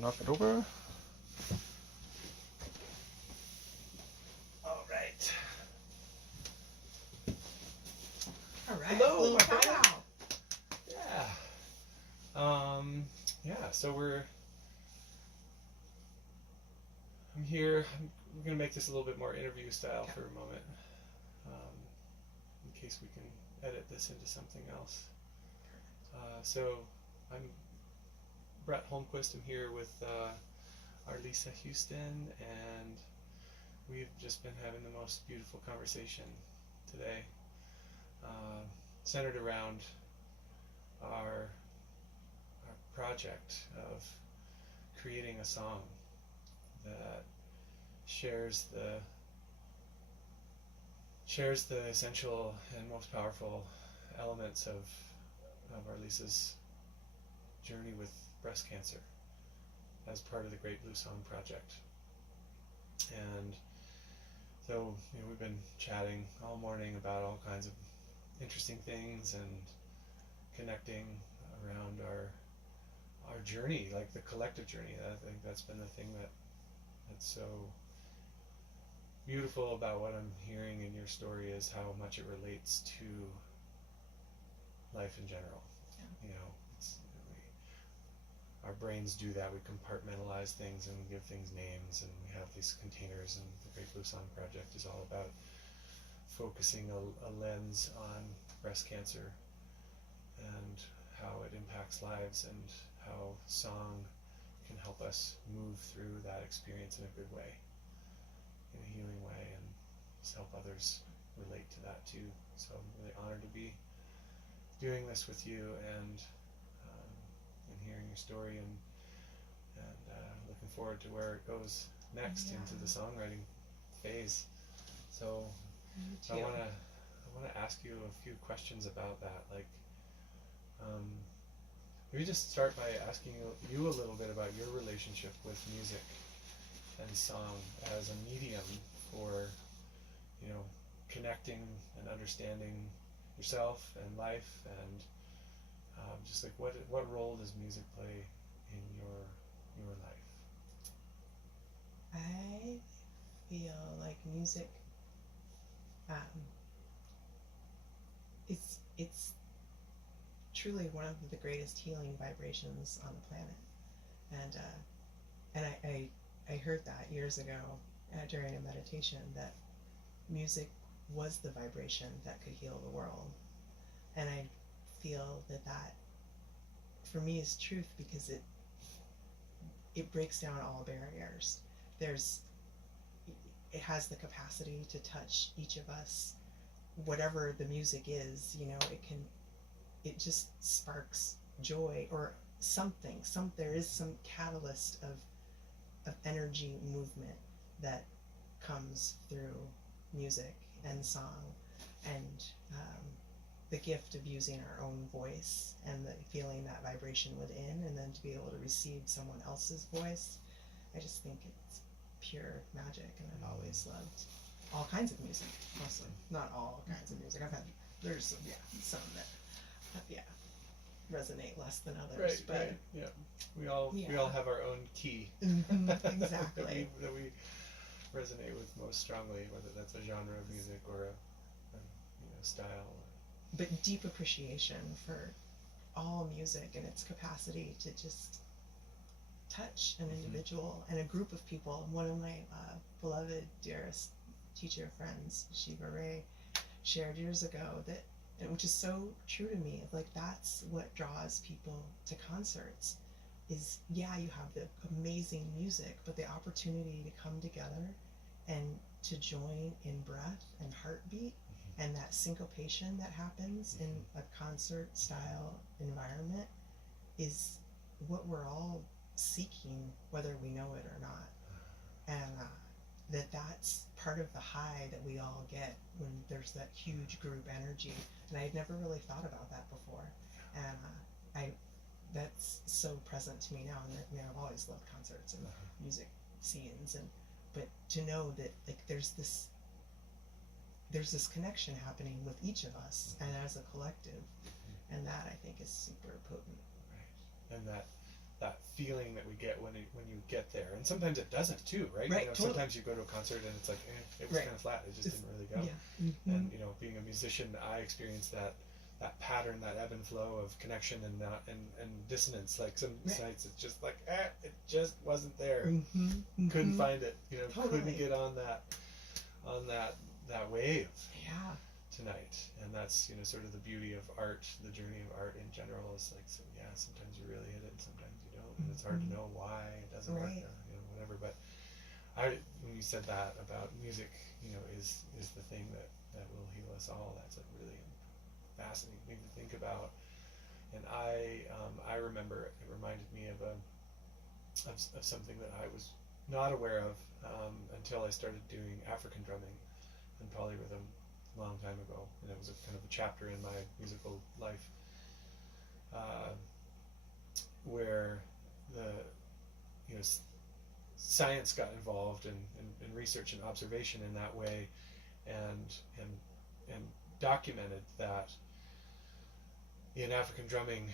knock it over. All right. All right. Hello, my friend. Wow. Yeah. Yeah, so I'm here. We're going to make this a little bit more interview style for a moment, in case we can edit this into something else. So I'm Brett Holmquist. I'm here with Arlisa Houston, and we've just been having the most beautiful conversation today, centered around our project of creating a song that shares the essential and most powerful elements of Arlisa's journey with breast cancer as part of the Great Blue Song Project. And so, we've been chatting all morning about all kinds of interesting things and connecting around our journey, like the collective journey. I think that's been the thing that's so beautiful about what I'm hearing in your story, is how much it relates to life in general. Yeah. Our brains do that. We compartmentalize things and we give things names, and we have these containers, and the Great Blue Song Project is all about focusing a lens on breast cancer and how it impacts lives, and how song can help us move through that experience in a good way, in a healing way, and just help others relate to that too. So I'm really honored to be doing this with you, and hearing your story, and looking forward to where it goes next into the songwriting phase. So I want to ask you a few questions about that. Like, maybe just start by asking you a little bit about your relationship with music and song as a medium for, connecting and understanding yourself and life, and just like what role does music play in your life? I feel like music, it's truly one of the greatest healing vibrations on the planet, and I heard that years ago during a meditation, that music was the vibration that could heal the world, and I feel that for me is truth, because it breaks down all barriers. It has the capacity to touch each of us, whatever the music is. It just sparks joy or something. There is some catalyst of energy movement that comes through music and song, and the gift of using our own voice and feeling that vibration within, and then to be able to receive someone else's voice. I just think it's pure magic, and I've always loved all kinds of music. Mostly, not all kinds of music. There's some that resonate less than others. Right. Yeah. We all have our own key. Exactly. that we resonate with most strongly, whether that's a genre of music or a style. But deep appreciation for all music and its capacity to just touch an individual and a group of people. One of my beloved, dearest teacher friends, Shiva Ray, shared years ago that, which is so true to me, like that's what draws people to concerts, is you have the amazing music, but the opportunity to come together and to join in breath and heartbeat, and that syncopation that happens in a concert style environment is what we're all seeking, whether we know it or not. And that's part of the high that we all get when there's that huge group energy. And I had never really thought about that before, and that's so present to me now. And I've always loved concerts and music scenes, but to know that like there's this connection happening with each of us and as a collective, and that I think is super potent. Right. And that feeling that we get when you get there, and sometimes it doesn't too, right? Right, You know, totally. sometimes you go to a concert and it's like it was Right. kind of flat. It just didn't really go. Yeah. Mm-hmm. And you know, being a musician, I experienced that pattern, that ebb and flow of connection and not and dissonance. Like some Right. nights it's just like it just wasn't there. Mm-hmm. Mm-hmm. Couldn't find it. You know, Totally. couldn't get on that wave Yeah. tonight. And that's, you know, sort of the beauty of art, the journey of art in general is like, so, yeah, sometimes you really hit it and sometimes you don't, and it's hard to know why it doesn't work, Right. you know, whatever. But when you said that about music, you know, is the thing that will heal us all. That's a really fascinating thing to think about. And I remember it reminded me of something that I was not aware of until I started doing African drumming and polyrhythm a long time ago, and it was a kind of a chapter in my musical life where the science got involved in research and observation in that way, and documented that in African drumming,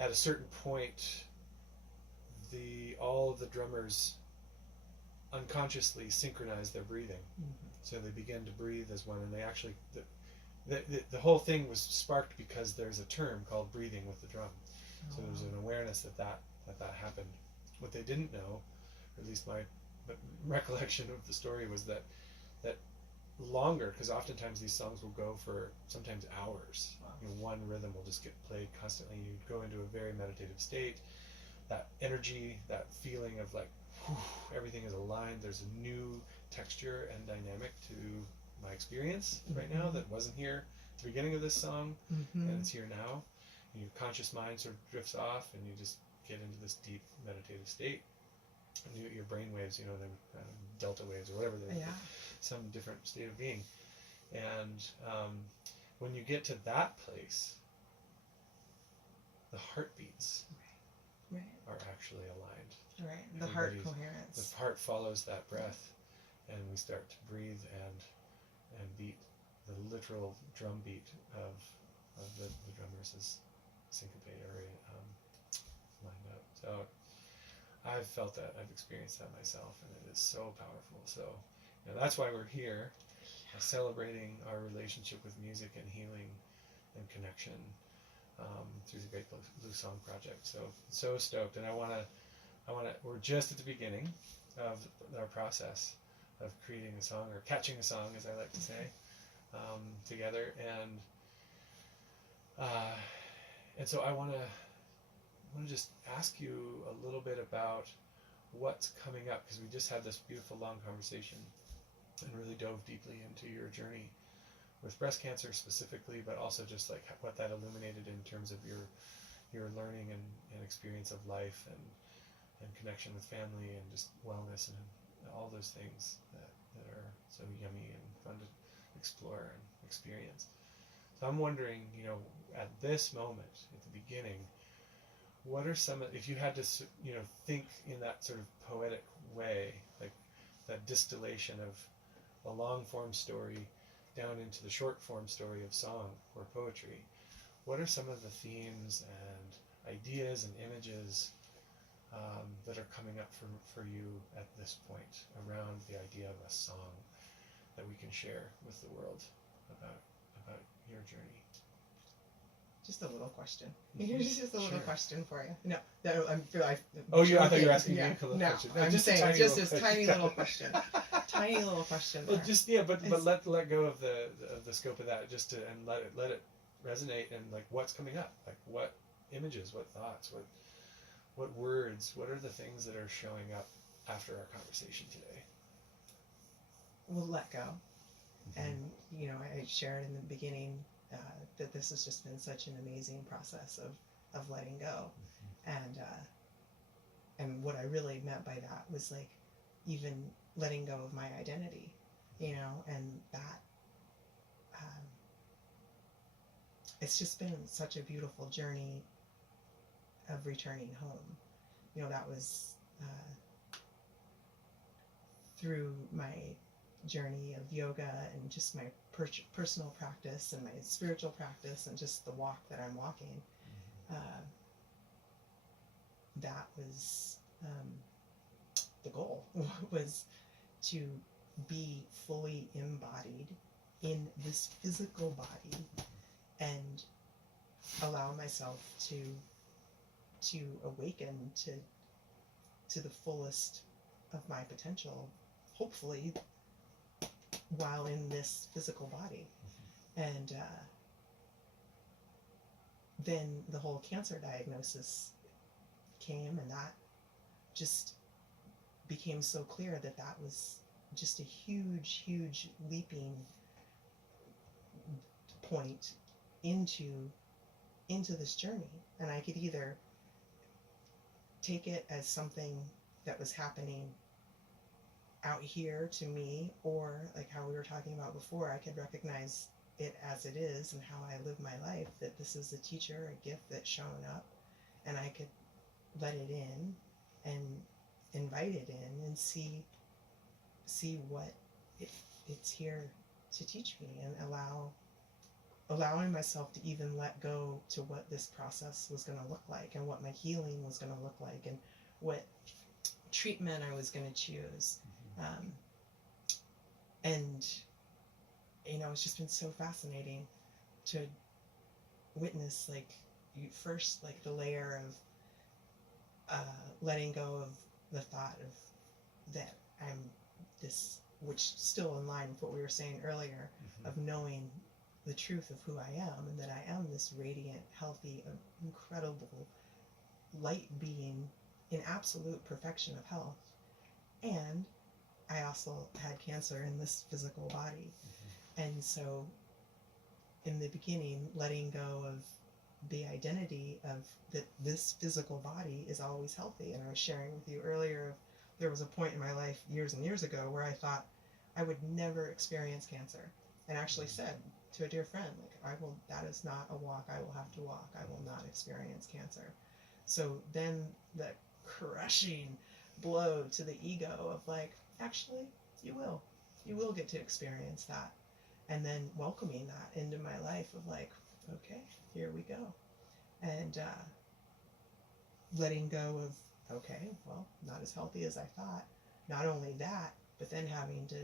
at a certain point, all of the drummers unconsciously synchronize their breathing. Mm-hmm. So they begin to breathe as one, and they actually the whole thing was sparked because there's a term called breathing with the drum. Oh. So there's an awareness that happened. What they didn't know, or at least my recollection of the story, was that longer, because oftentimes these songs will go for sometimes hours. Wow. You know, one rhythm will just get played constantly. You go into a very meditative state. That energy, that feeling of like, whew, everything is aligned. There's a new texture and dynamic to my experience right now that wasn't here at the beginning of this song, and it's here now. And your conscious mind sort of drifts off, and you just get into this deep meditative state. And your brain waves, you know, the delta waves or whatever they're, some different state of being. And when you get to that place, the heartbeats are actually aligned. Right. The heart coherence. The heart follows that breath, and we start to breathe and beat the literal drum beat of the drummers is syncopated or lined up. So I've felt that, I've experienced that myself, and it is so powerful. So that's why we're here, celebrating our relationship with music and healing and connection through the Great Blue Song Project. So stoked, and I wanna. We're just at the beginning of our process of creating a song, or catching a song, as I like to say, together, and so I want to just ask you a little bit about what's coming up, because we just had this beautiful long conversation and really dove deeply into your journey with breast cancer specifically, but also just like what that illuminated in terms of your learning and experience of life and connection with family and just wellness and all those things that are so yummy and fun to explore and experience. So I'm wondering, at this moment, at the beginning, what are some, if you had to, think in that sort of poetic way, like that distillation of a long form story down into the short form story of song or poetry, what are some of the themes and ideas and images that are coming up for you at this point around the idea of a song that we can share with the world about your journey? Just a little question. Just a little question for you. I thought you were asking me a question. No, I'm just saying just this tiny little question. Tiny little question. Well, but let go of the scope of that, just to and let it resonate, and like what's coming up, like what images, what thoughts, what words, what are the things that are showing up after our conversation today? We'll let go. And, I shared in the beginning that this has just been such an amazing process of letting go. And what I really meant by that was like even letting go of my identity, and that it's just been such a beautiful journey of returning home. That was through my journey of yoga and just my personal practice and my spiritual practice and just the walk that I'm walking. that was the goal was to be fully embodied in this physical body and allow myself to awaken to the fullest of my potential, hopefully while in this physical body. And then the whole cancer diagnosis came, and that just became so clear that that was just a huge leaping point into this journey. And I could either take it as something that was happening out here to me, or like how we were talking about before, I could recognize it as it is and how I live my life, that this is a teacher, a gift that's shown up, and I could let it in and invite it in and see what it's here to teach me, and allowing myself to even let go to what this process was going to look like, and what my healing was going to look like, and what treatment I was going to choose. And you know, it's just been so fascinating to witness, like, first, like, the layer of letting go of the thought of that I'm this, which still in line with what we were saying earlier, of knowing the truth of who I am, and that I am this radiant, healthy, incredible light being in absolute perfection of health. And I also had cancer in this physical body. And so in the beginning, letting go of the identity of that this physical body is always healthy. And I was sharing with you earlier, there was a point in my life years and years ago where I thought I would never experience cancer, and actually said to a dear friend, like, that is not a walk I will have to walk. I will not experience cancer. So then the crushing blow to the ego of, like, actually, you will get to experience that. And then welcoming that into my life of, like, okay, here we go. And letting go of, okay, well, not as healthy as I thought. Not only that, but then having to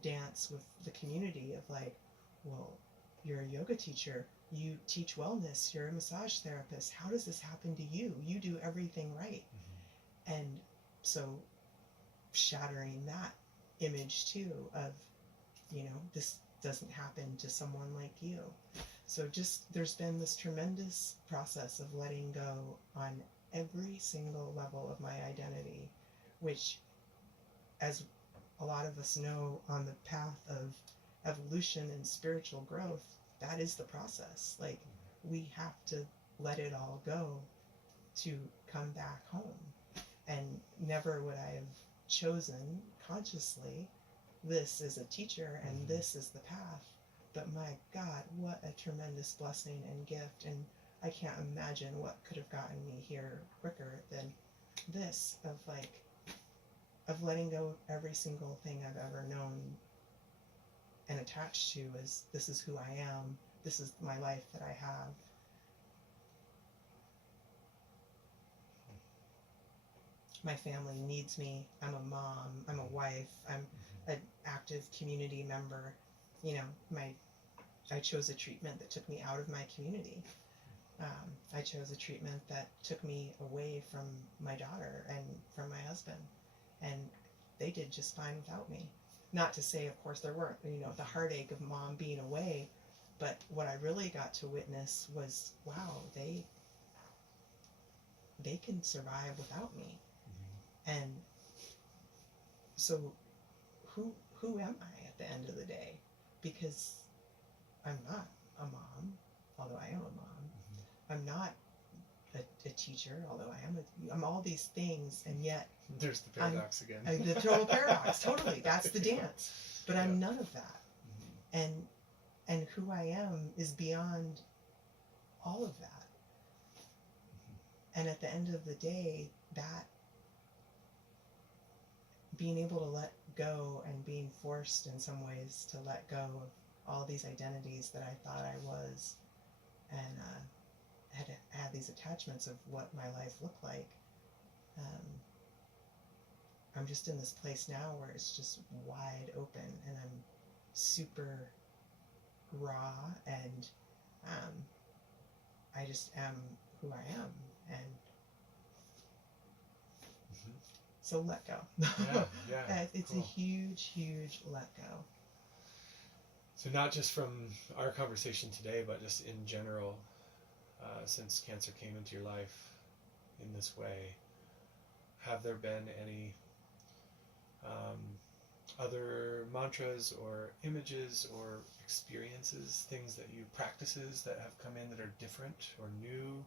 dance with the community of, like, well, you're a yoga teacher, you teach wellness, you're a massage therapist, how does this happen to you? You do everything right. And so shattering that image too of, you know, this doesn't happen to someone like you. So just, there's been this tremendous process of letting go on every single level of my identity, which, as a lot of us know, on the path of evolution and spiritual growth, that is the process. Like, we have to let it all go to come back home. And never would I have chosen consciously this as a teacher and this is the path. But my God, what a tremendous blessing and gift. And I can't imagine what could have gotten me here quicker than this, of letting go of every single thing I've ever known and attached to as, this is who I am, this is my life that I have. My family needs me. I'm a mom, I'm a wife, I'm an active community member. You know, I chose a treatment that took me out of my community. I chose a treatment that took me away from my daughter and from my husband. And they did just fine without me. Not to say, of course, there weren't, you know, the heartache of mom being away, but what I really got to witness was, wow, they can survive without me. And so who am I at the end of the day? Because I'm not a mom, although I am a mom. I'm not a teacher, although I'm all these things, and yet there's the paradox again. The total paradox, totally. That's the dance. But I'm none of that. And who I am is beyond all of that. And at the end of the day, that being able to let go and being forced in some ways to let go of all these identities that I thought I was, and had these these attachments of what my life looked like, I'm just in this place now where it's just wide open, and I'm super raw, and I just am who I am, and so let go. It's cool. a huge let go. So not just from our conversation today, but just in general, since cancer came into your life in this way, have there been any other mantras or images or experiences, things that you, practices that have come in that are different or new,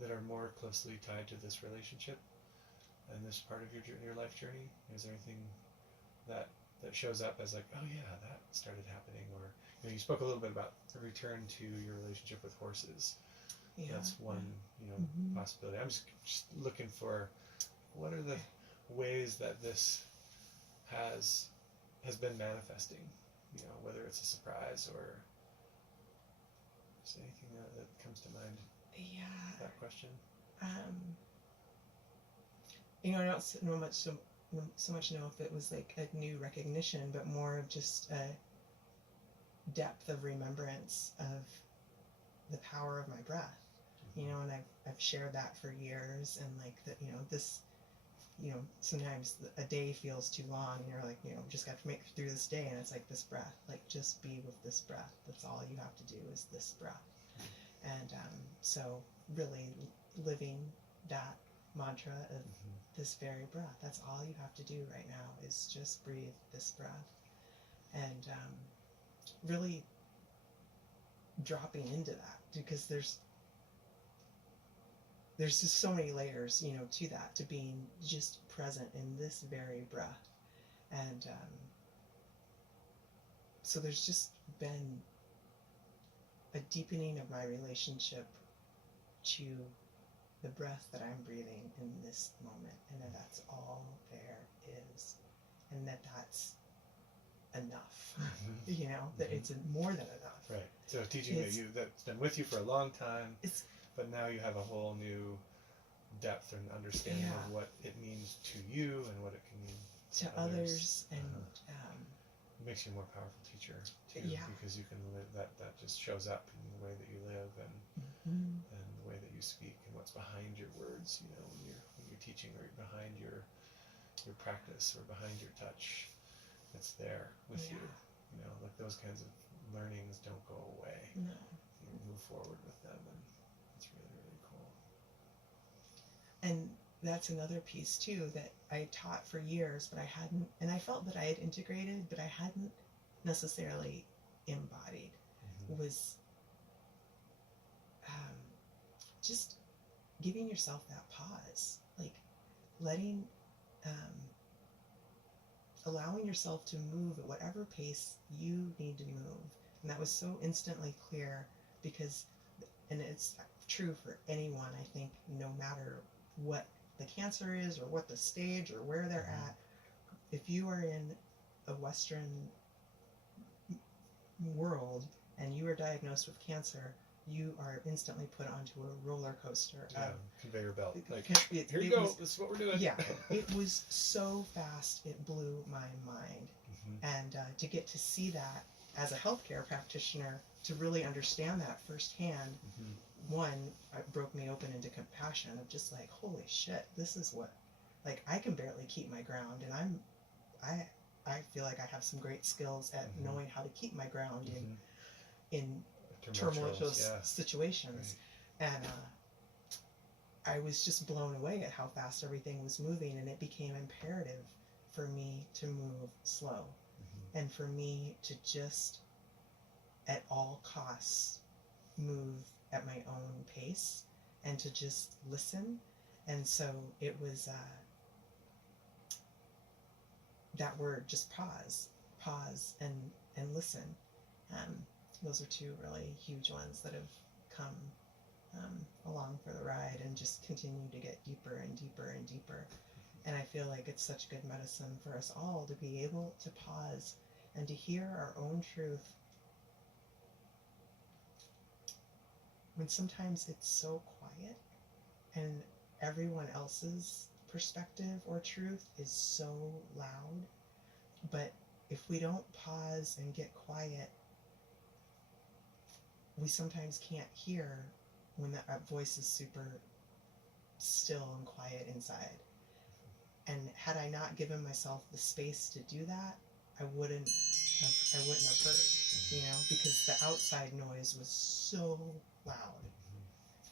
that are more closely tied to this relationship and this part of your life journey? Is there anything that shows up as like, oh yeah, that started happening? Or, you spoke a little bit about the return to your relationship with horses. Yeah, that's one possibility. I'm just looking for, what are the ways that this has been manifesting, whether it's a surprise or is there anything that comes to mind? That question. I don't know so much know if it was like a new recognition, but more of just a depth of remembrance of the power of my breath. And I've shared that for years, and like that, this, sometimes a day feels too long, and you're like, just got to make it through this day, and it's like this breath, like just be with this breath. That's all you have to do is this breath. And so really living that mantra of this very breath. That's all you have to do right now is just breathe this breath, and really dropping into that, because there's just so many layers, to that, to being just present in this very breath. And so there's just been a deepening of my relationship to the breath that I'm breathing in this moment, and that's all there is, and that's enough. That it's more than enough. Right. So teaching that's been with you for a long time, but now you have a whole new depth and understanding of what it means to you and what it can mean to others. And it makes you a more powerful teacher too, because you can live that just shows up in the way that you live and the way that you speak and what's behind your words, when you're teaching, or behind your practice, or behind your touch. It's there with you. Like those kinds of learnings don't go away. No. You move forward with them, and it's really, really cool. And that's another piece too that I taught for years, but I hadn't, and I felt that I had integrated, but I hadn't necessarily embodied, was just giving yourself that pause, like letting, allowing yourself to move at whatever pace you need to move. And that was so instantly clear, because, and it's true for anyone, I think, no matter what the cancer is or what the stage or where they're at, if you are in a Western world and you are diagnosed with cancer, you are instantly put onto a roller coaster. Conveyor belt. Like, here you go. This is what we're doing. Yeah, it was so fast. It blew my mind. And to get to see that as a healthcare practitioner, to really understand that firsthand, one, it broke me open into compassion of just like, holy shit, this is what, like, I can barely keep my ground, and I feel like I have some great skills at knowing how to keep my ground in tumultuous situations. Right. And I was just blown away at how fast everything was moving, and it became imperative for me to move slow, and for me to just at all costs move at my own pace, and to just listen. And so it was that word, just pause and listen. Those are two really huge ones that have come along for the ride, and just continue to get deeper and deeper and deeper. And I feel like it's such good medicine for us all to be able to pause and to hear our own truth when sometimes it's so quiet and everyone else's perspective or truth is so loud, but if we don't pause and get quiet, we sometimes can't hear when that voice is super still and quiet inside. And had I not given myself the space to do that, I wouldn't have heard, you know, because the outside noise was so loud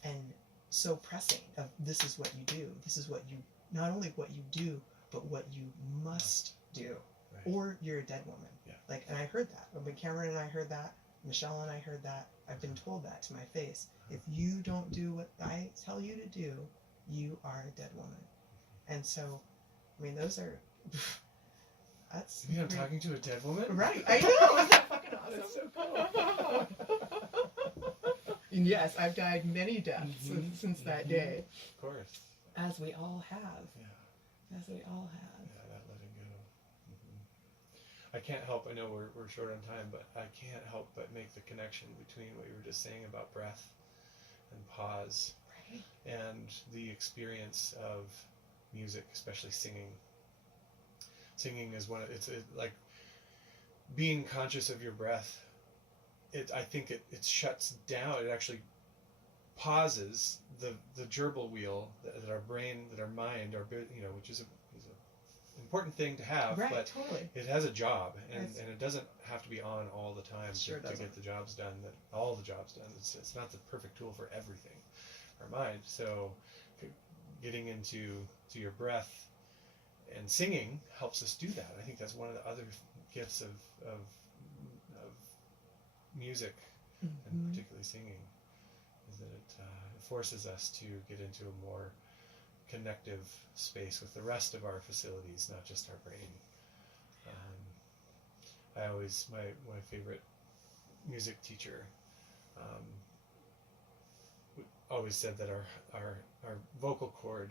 and so pressing of this is what you do, this is what you, not only what you do, but what you must do, Right. or you're a dead woman. Yeah. Like, and I heard that. When Cameron and I heard that, Michelle and I heard that, I've been told that to my face. If you don't do what I tell you to do, you are a dead woman. And so, I mean, those are, that's... You know, I'm talking to a dead woman? Right, I know, isn't that fucking awesome? That's so cool. And yes, I've died many deaths since that day. Of course. As we all have. Yeah. As we all have. Yeah, that letting go. I can't help, I know we're short on time, but I can't help but make the connection between what you were just saying about breath and pause, Right. and the experience of music, especially singing. Singing is it's like being conscious of your breath. I think it shuts down. It actually pauses the gerbil wheel that our brain, that our mind, which is an important thing to have, Right, but totally. it has a job, and Yes. it doesn't have to be on all the time Sure to doesn't. get the jobs done. All the jobs done. It's not the perfect tool for everything. Our mind. So getting into your breath and singing helps us do that. I think that's one of the other gifts of music, and particularly singing, is that it forces us to get into a more connective space with the rest of our facilities, not just our brain. My favorite music teacher always said that our vocal cord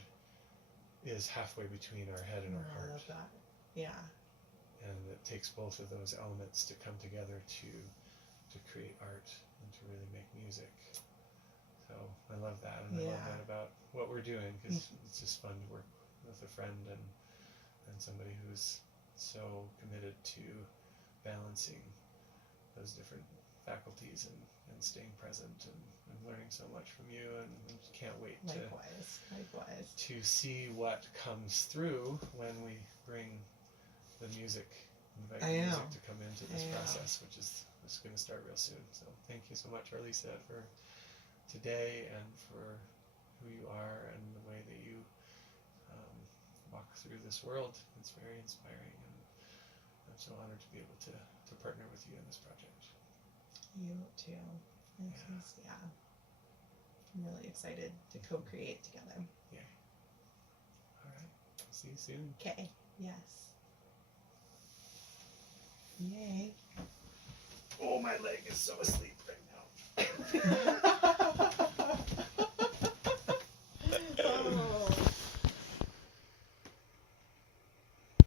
is halfway between our head and our heart. I love that. Yeah. And it takes both of those elements to come together to create art and to really make music. So I love that, and I love that about what we're doing, because it's just fun to work with a friend and somebody who's so committed to balancing those different faculties and staying present, and learning so much from you, and can't wait Likewise. to see what comes through when we bring the music, invite the music to come into this process, which is going to start real soon. So thank you so much, Arlisa, for today and for who you are and the way that you walk through this world. It's very inspiring, and I'm so honored to be able to partner with you in this project. You too. I'm really excited to co-create together. Yeah. All right. See you soon. Okay. Yes. Yay. Oh, my leg is so asleep right now.